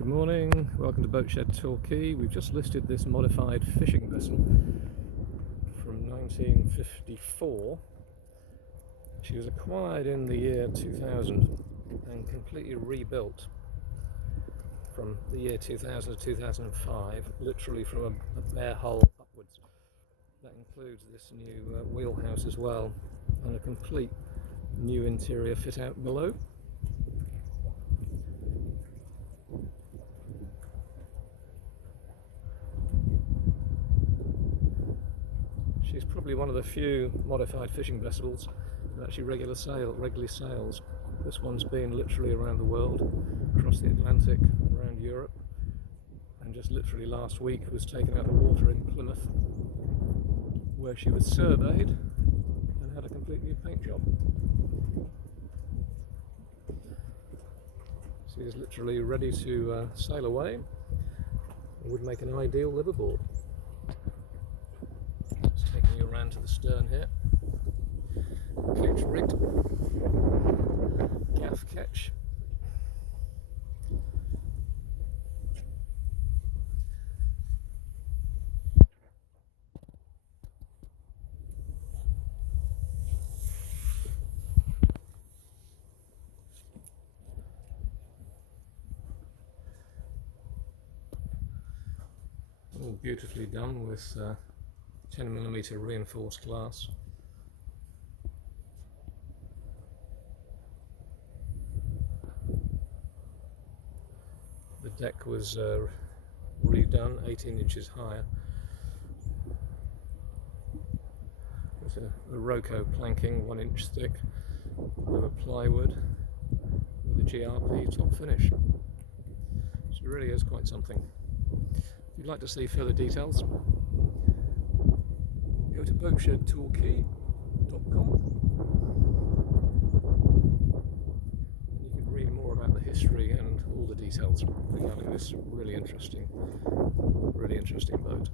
Good morning, welcome to Boatshed Torquay. We've just listed this modified fishing vessel from 1954. She was acquired in the year 2000 and completely rebuilt from the year 2000 to 2005, literally from a bare hull upwards. That includes this new wheelhouse as well, and a complete new interior fit out below. She's probably one of the few modified fishing vessels that actually regularly sails. This one's been literally around the world, across the Atlantic, around Europe, and just literally last week was taken out of water in Plymouth, where she was surveyed and had a complete new paint job. She is literally ready to sail away and would make an ideal liveaboard. Taking you around to the stern here. Ketch rigged, gaff ketch. All beautifully done with 10mm reinforced glass. The deck was redone, 18 inches higher. With a Roco planking, 1 inch thick, over plywood, with a GRP top finish. So it really is quite something. If you'd like to see further details, go to boatshedtorquay.com and you can read more about the history and all the details regarding this really interesting boat.